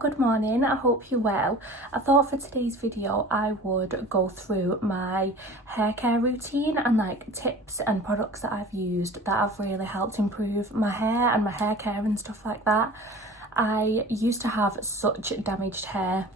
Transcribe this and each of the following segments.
good morning, I hope you're well. I thought for today's video I would go through my hair care routine and like tips and products that I've used that have really helped improve my hair and my hair care and stuff like that. I used to have such damaged hair.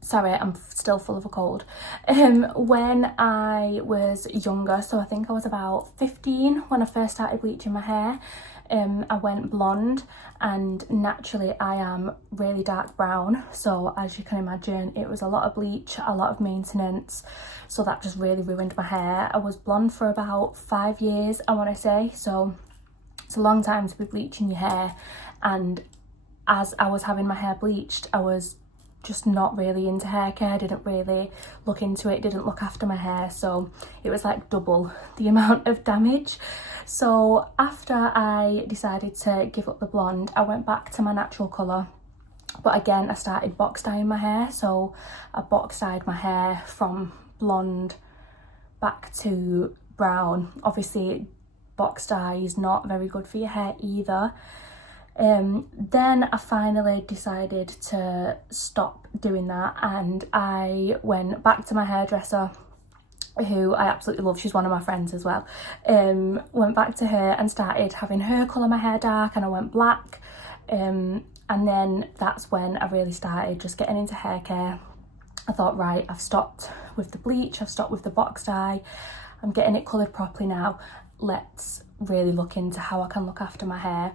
Sorry, I'm still full of a cold. When I was younger, so I think I was about 15 when I first started bleaching my hair. I went blonde, and naturally I am really dark brown, so as you can imagine it was a lot of bleach, a lot of maintenance, so that just really ruined my hair. I was blonde for about 5 years, I want to say, so it's a long time to be bleaching your hair. And as I was having my hair bleached, I was just not really into hair care, didn't really look into it, didn't look after my hair, so it was like double the amount of damage. So after I decided to give up the blonde, I went back to my natural colour, but again I started box dyeing my hair. So I box dyed my hair from blonde back to brown. Obviously box dye is not very good for your hair either. Then I finally decided to stop doing that, and I went back to my hairdresser, who I absolutely love. She's one of my friends as well. Went back to her and started having her colour my hair dark, and I went black. And then that's when I really started just getting into hair care. I thought, right, I've stopped with the bleach, I've stopped with the box dye, I'm getting it coloured properly now. Let's really look into how I can look after my hair.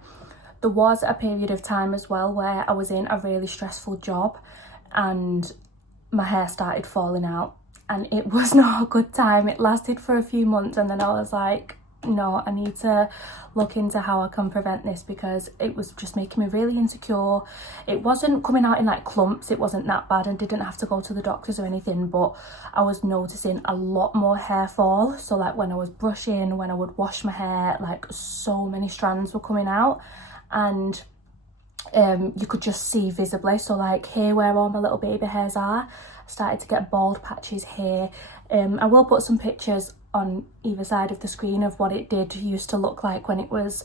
There was a period of time as well where I was in a really stressful job and my hair started falling out, and it was not a good time. It lasted for a few months, and then I was like, no, I need to look into how I can prevent this, because it was just making me really insecure. It wasn't coming out in like clumps, it wasn't that bad, and didn't have to go to the doctors or anything, but I was noticing a lot more hair fall. So like when I was brushing, when I would wash my hair, like so many strands were coming out, and you could just see visibly. So like here where all my little baby hairs are, I started to get bald patches here. I will put some pictures on either side of the screen of what it used to look like when it was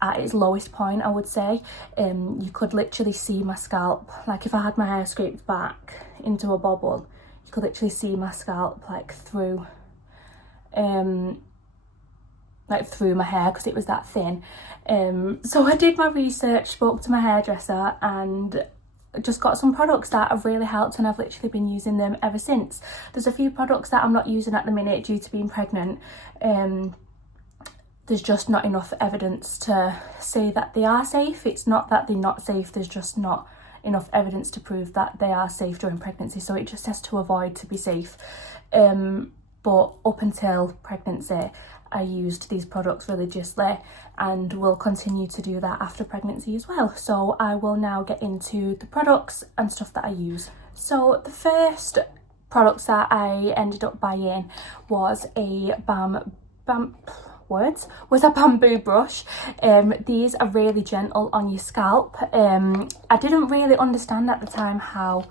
at its lowest point, I would say. You could literally see my scalp, like if I had my hair scraped back into a bobble, you could literally see my scalp like through my hair, because it was that thin. So I did my research, spoke to my hairdresser, and just got some products that have really helped, and I've literally been using them ever since. There's a few products that I'm not using at the minute due to being pregnant. There's just not enough evidence to say that they are safe. It's not that they're not safe, there's just not enough evidence to prove that they are safe during pregnancy, so it just says to avoid to be safe. But up until pregnancy I used these products religiously, and will continue to do that after pregnancy as well. So I will now get into the products and stuff that I use. So the first products that I ended up buying was a bamboo brush. These are really gentle on your scalp. I didn't really understand at the time how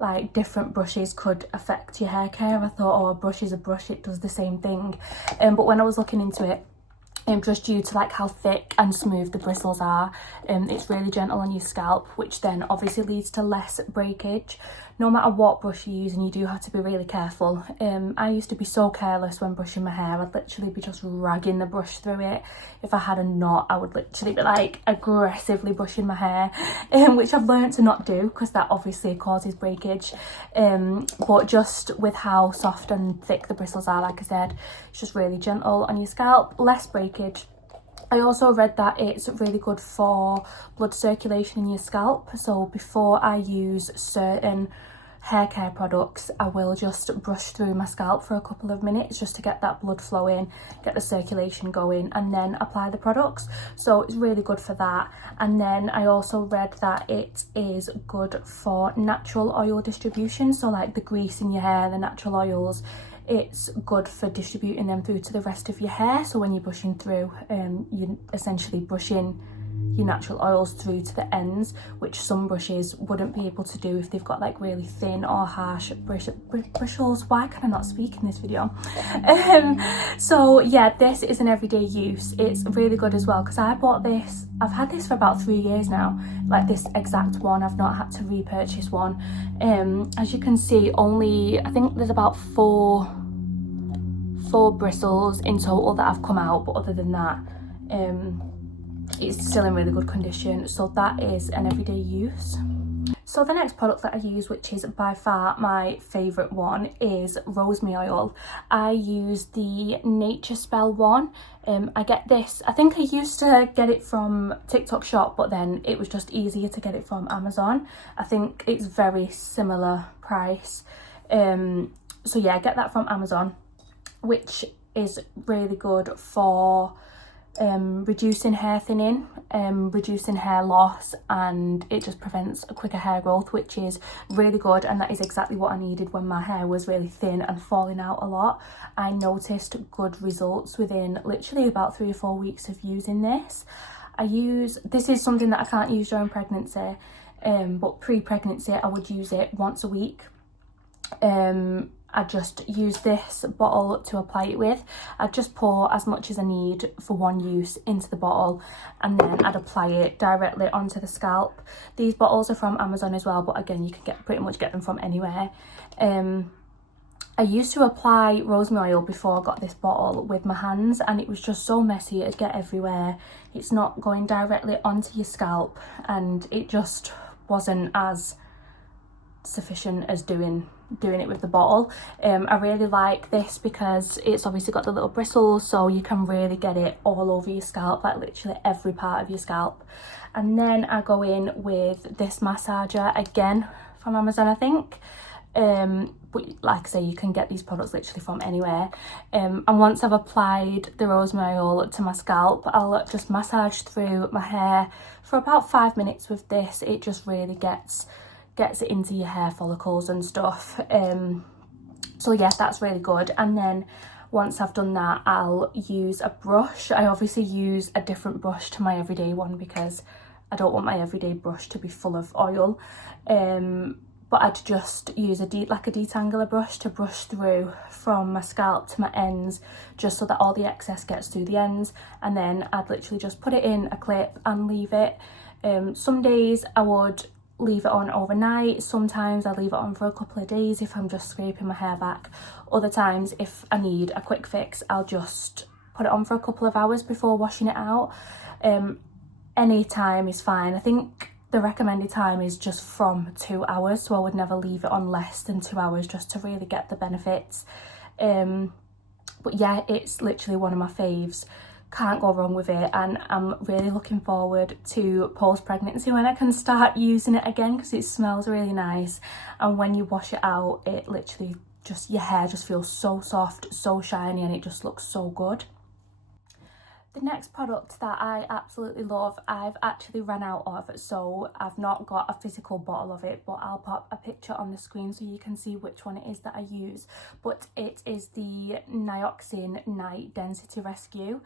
like different brushes could affect your hair care. I thought, oh, a brush is a brush, it does the same thing. But when I was looking into it, just due to like how thick and smooth the bristles are, it's really gentle on your scalp, which then obviously leads to less breakage. No matter what brush you use, and you do have to be really careful. I used to be so careless when brushing my hair. I'd literally be just ragging the brush through it. If I had a knot, I would literally be like aggressively brushing my hair, which I've learned to not do, because that obviously causes breakage. But just with how soft and thick the bristles are, like I said, it's just really gentle on your scalp, less breakage. I also read that it's really good for blood circulation in your scalp. So before I use certain hair care products, I will just brush through my scalp for a couple of minutes just to get that blood flowing, get the circulation going, and then apply the products. So it's really good for that. And then I also read that it is good for natural oil distribution. So like the grease in your hair, the natural oils, it's good for distributing them through to the rest of your hair. So when you're brushing through, you're essentially brushing your natural oils through to the ends, which some brushes wouldn't be able to do if they've got like really thin or harsh bristles. Why can I not speak in this video? So yeah, this is an everyday use. It's really good as well because I bought this, I've had this for about 3 years now, like this exact one. I've not had to repurchase one. As you can see, only I think there's about four bristles in total that have come out, but other than that it's still in really good condition, so that is an everyday use. So the next product that I use, which is by far my favourite one, is rosemary oil. I use the Nature Spell one. I get this, I think I used to get it from TikTok Shop, but then it was just easier to get it from Amazon. I think it's very similar price. So yeah, I get that from Amazon, which is really good for reducing hair thinning, reducing hair loss, and it just prevents a quicker hair growth, which is really good. And that is exactly what I needed when my hair was really thin and falling out a lot. I noticed good results within literally about 3 or 4 weeks of using this. This is something that I can't use during pregnancy, but pre-pregnancy I would use it once a week. I just use this bottle to apply it with. I just pour as much as I need for one use into the bottle, and then I'd apply it directly onto the scalp. These bottles are from Amazon as well, but again, you can pretty much get them from anywhere. I used to apply rosemary oil before I got this bottle with my hands, and it was just so messy. It'd get everywhere. It's not going directly onto your scalp, and it just wasn't as sufficient as doing it with the bottle. I really like this because it's obviously got the little bristles, so you can really get it all over your scalp, like literally every part of your scalp. And then I go in with this massager, again from Amazon, I think. But like I say, you can get these products literally from anywhere. And once I've applied the rosemary oil to my scalp, I'll just massage through my hair for about 5 minutes with this. It just really gets it into your hair follicles and stuff. So yeah, that's really good. And then once I've done that, I'll use a brush. I obviously use a different brush to my everyday one because I don't want my everyday brush to be full of oil. But I'd just use a detangler brush to brush through from my scalp to my ends, just so that all the excess gets through the ends. And then I'd literally just put it in a clip and leave it. Some days I would leave it on overnight. Sometimes I leave it on for a couple of days if I'm just scraping my hair back. Other times, if I need a quick fix, I'll just put it on for a couple of hours before washing it out. Any time is fine. I think the recommended time is just from 2 hours, so I would never leave it on less than 2 hours just to really get the benefits. But yeah, it's literally one of my faves. Can't go wrong with it, and I'm really looking forward to post-pregnancy when I can start using it again, because it smells really nice, and when you wash it out, it literally just, your hair just feels so soft, so shiny, and it just looks so good. The next product that I absolutely love, I've actually run out of, so I've not got a physical bottle of it, but I'll pop a picture on the screen so you can see which one it is that I use. But it is the Nioxin Night Density Rescue.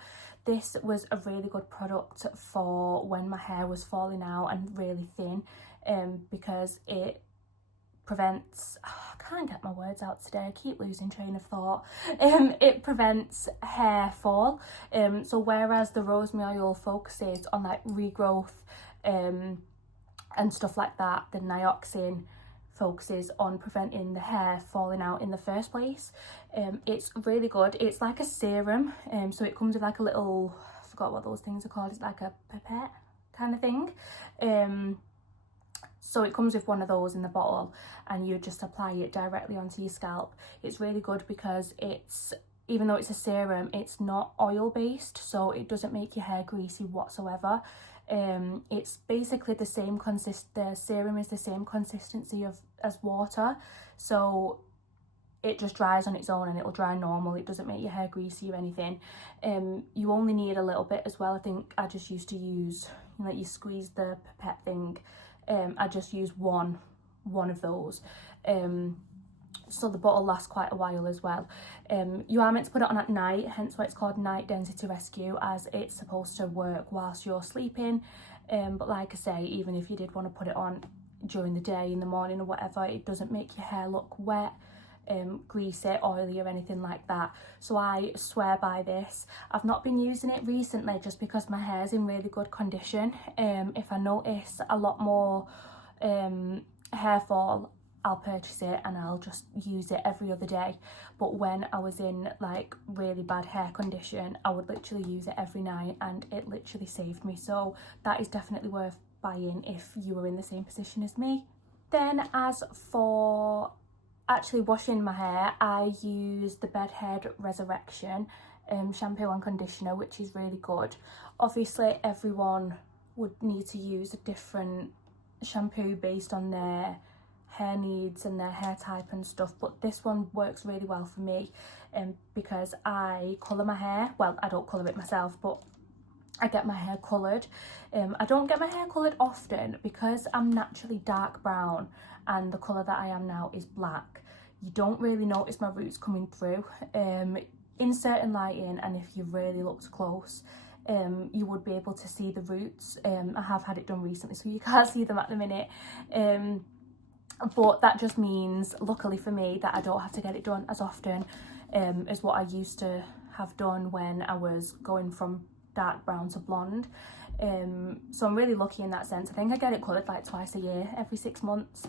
This was a really good product for when my hair was falling out and really thin, because it prevents, I can't get my words out today, I keep losing train of thought. It prevents hair fall. So whereas the rosemary oil focuses on like regrowth and stuff like that, the Nioxin focuses on preventing the hair falling out in the first place. It's really good. It's like a serum, so it comes with like a little, I forgot what those things are called, it's like a pipette kind of thing. So it comes with one of those in the bottle, and you just apply it directly onto your scalp. It's really good because it's, even though it's a serum, it's not oil based, so it doesn't make your hair greasy whatsoever. It's basically the same the serum is the same consistency as water, so it just dries on its own and it'll dry normal. It doesn't make your hair greasy or anything. You only need a little bit as well. I think I just used to use, like, you squeeze the pipette thing. I just use one of those. So the bottle lasts quite a while as well. You are meant to put it on at night, hence why it's called Night Density Rescue, as it's supposed to work whilst you're sleeping. but like I say, even if you did want to put it on during the day, in the morning or whatever, it doesn't make your hair look wet, greasy, oily or anything like that. So I swear by this. I've not been using it recently just because my hair's in really good condition. If I notice a lot more hair fall, I'll purchase it and I'll just use it every other day. But when I was in like really bad hair condition, I would literally use it every night and it literally saved me. So that is definitely worth buying if you were in the same position as me. Then as for actually washing my hair, I use the Bedhead Resurrection shampoo and conditioner, which is really good. Obviously everyone would need to use a different shampoo based on their hair needs and their hair type and stuff, but this one works really well for me because I colour my hair. Well, I don't colour it myself, but I get my hair coloured. I don't get my hair coloured often because I'm naturally dark brown and the colour that I am now is black. You don't really notice my roots coming through in certain lighting, and if you really looked close, you would be able to see the roots. I have had it done recently, so you can't see them at the minute. But that just means, luckily for me, that I don't have to get it done as often as what I used to have done when I was going from dark brown to blonde. So I'm really lucky in that sense. I think I get it coloured like twice a year, every 6 months.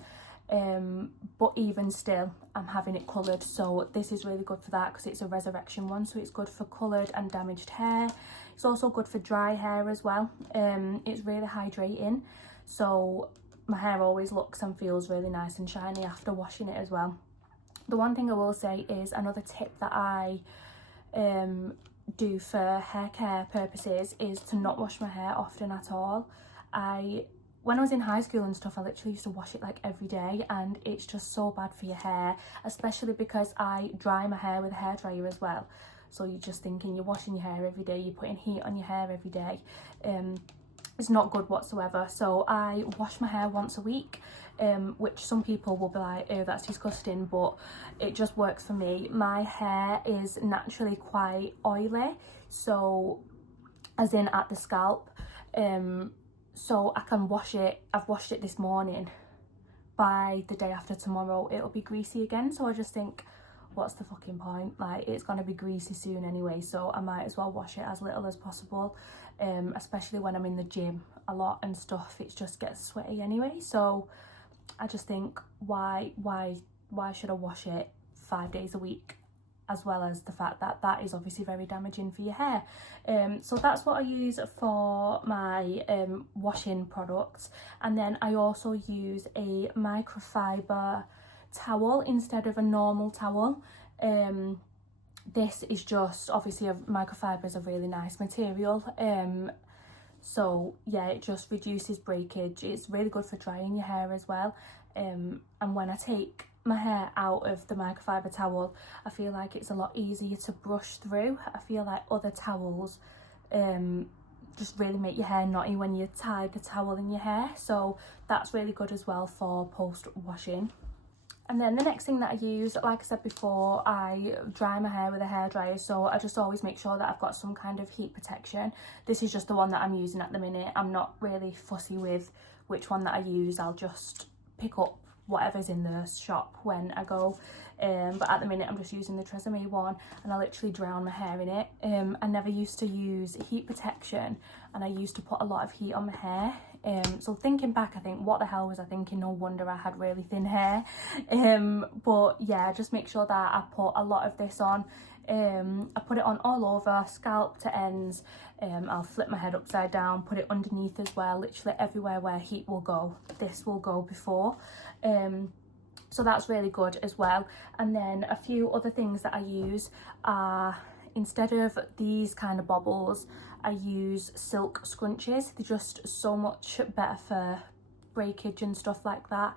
But even still, I'm having it coloured, so this is really good for that because it's a resurrection one, so it's good for coloured and damaged hair. It's also good for dry hair as well. It's really hydrating, so my hair always looks and feels really nice and shiny after washing it as well. The one thing I will say is another tip that I do for hair care purposes is to not wash my hair often at all. When I was in high school and stuff, I literally used to wash it like every day, and it's just so bad for your hair, especially because I dry my hair with a hairdryer as well. So you're just thinking you're washing your hair every day, you're putting heat on your hair every day. It's not good whatsoever. So I wash my hair once a week, which some people will be like, oh, that's disgusting, but it just works for me. My hair is naturally quite oily, so as in at the scalp, so I can wash it. I've washed it this morning. By the day after tomorrow, it'll be greasy again. So I just think, what's the fucking point? Like, it's gonna be greasy soon anyway, so I might as well wash it as little as possible. Especially when I'm in the gym a lot and stuff, it just gets sweaty anyway. So I just think, why should I wash it 5 days a week? As well as the fact that that is obviously very damaging for your hair. So that's what I use for my washing products. And then I also use a microfiber towel instead of a normal towel. This is just, obviously microfiber is a really nice material. So yeah, it just reduces breakage. It's really good for drying your hair as well. And when I take my hair out of the microfiber towel, I feel like it's a lot easier to brush through. I feel like other towels just really make your hair knotty when you tie the towel in your hair, so that's really good as well for post washing. And then the next thing that I use, like I said before, I dry my hair with a hairdryer, so I just always make sure that I've got some kind of heat protection. This is just the one that I'm using at the minute. I'm not really fussy with which one that I use. I'll just pick up whatever's in the shop when I go, but at the minute I'm just using the Tresemme one, and I literally drown my hair in it. I never used to use heat protection, and I used to put a lot of heat on my hair. So thinking back, I think, what the hell was I thinking? No wonder I had really thin hair. But yeah, just make sure that I put a lot of this on. I put it on all over, scalp to ends. I'll flip my head upside down, put it underneath as well, literally everywhere where heat will go, this will go before. So that's really good as well. And then a few other things that I use are, instead of these kind of bobbles, I use silk scrunchies. They're just so much better for breakage and stuff like that.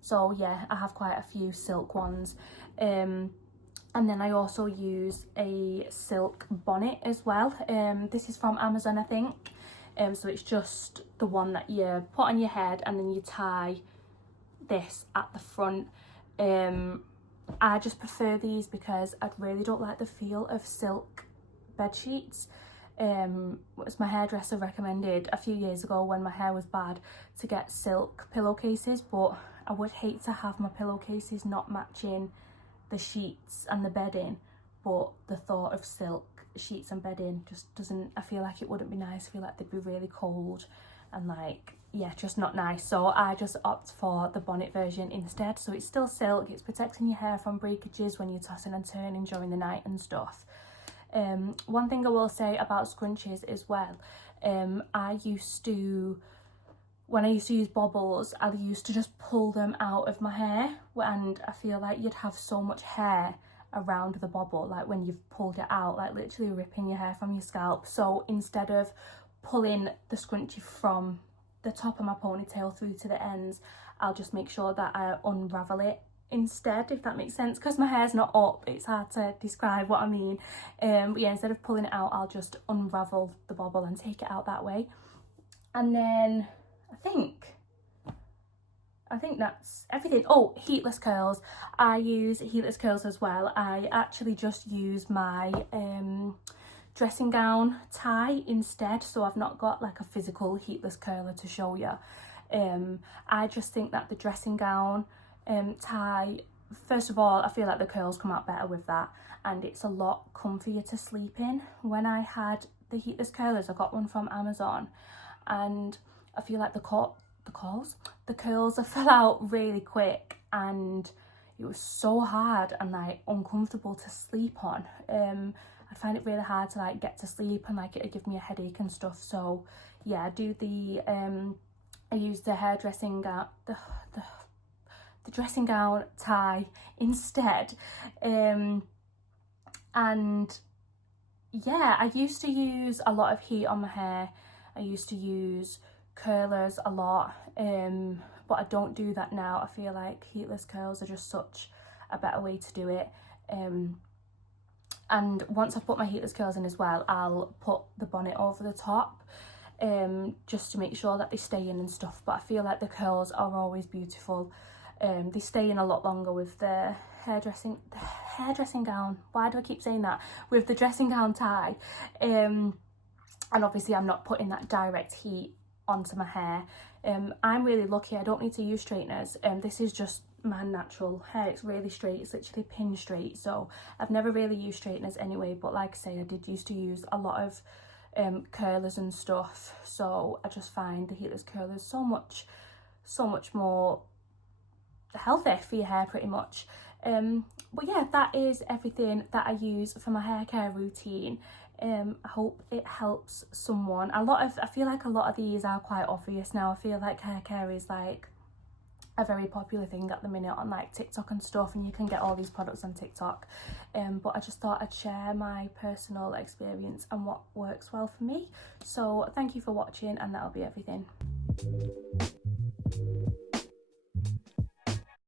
So yeah, I have quite a few silk ones. And then I also use a silk bonnet as well. This is from Amazon, I think. So it's just the one that you put on your head and then you tie this at the front. I just prefer these because I really don't like the feel of silk bed sheets. was my hairdresser recommended a few years ago when my hair was bad to get silk pillowcases, but I would hate to have my pillowcases not matching the sheets and the bedding. But the thought of silk sheets and bedding just doesn't, I feel like it wouldn't be nice. I feel like they'd be really cold and like, yeah, just not nice. So I just opt for the bonnet version instead. So it's still silk, it's protecting your hair from breakages when you're tossing and turning during the night and stuff. One thing I will say about scrunchies as well, when I used to use bobbles, I used to just pull them out of my hair, and I feel like you'd have so much hair around the bobble, like when you've pulled it out, like literally ripping your hair from your scalp. So instead of pulling the scrunchie from the top of my ponytail through to the ends, I'll just make sure that I unravel it instead, if that makes sense, because my hair's not up, it's hard to describe what I mean. But yeah, instead of pulling it out, I'll just unravel the bobble and take it out that way. And then I think that's everything. Oh, heatless curls. I use heatless curls as well. I actually just use my dressing gown tie instead, so I've not got like a physical heatless curler to show you. I just think that the dressing gown tie, first of all, I feel like the curls come out better with that, and it's a lot comfier to sleep in. When I had the heatless curlers, I got one from Amazon, and I feel like the curls fell out really quick, and it was so hard and like uncomfortable to sleep on. I find it really hard to like get to sleep, and like it'd give me a headache and stuff. So yeah, I do the I use the hairdressing gown, the dressing gown tie instead. And yeah, I used to use a lot of heat on my hair. I used to use curlers a lot, but I don't do that now. I feel like heatless curls are just such a better way to do it. And once I've put my heatless curls in as well, I'll put the bonnet over the top, just to make sure that they stay in and stuff. But I feel like the curls are always beautiful. They stay in a lot longer with the hairdressing gown. Why do I keep saying that? With the dressing gown tie. And obviously I'm not putting that direct heat onto my hair. I'm really lucky, I don't need to use straighteners. This is just my natural hair. It's really straight, it's literally pin straight, so I've never really used straighteners anyway. But like I say, I did used to use a lot of curlers and stuff, so I just find the heatless curlers so much more healthy for your hair, pretty much. But yeah, that is everything that I use for my hair care routine. I hope it helps someone. I feel like a lot of these are quite obvious now. I feel like hair care is like a very popular thing at the minute on like TikTok and stuff, and you can get all these products on TikTok. But I just thought I'd share my personal experience and what works well for me. So thank you for watching, and that'll be everything.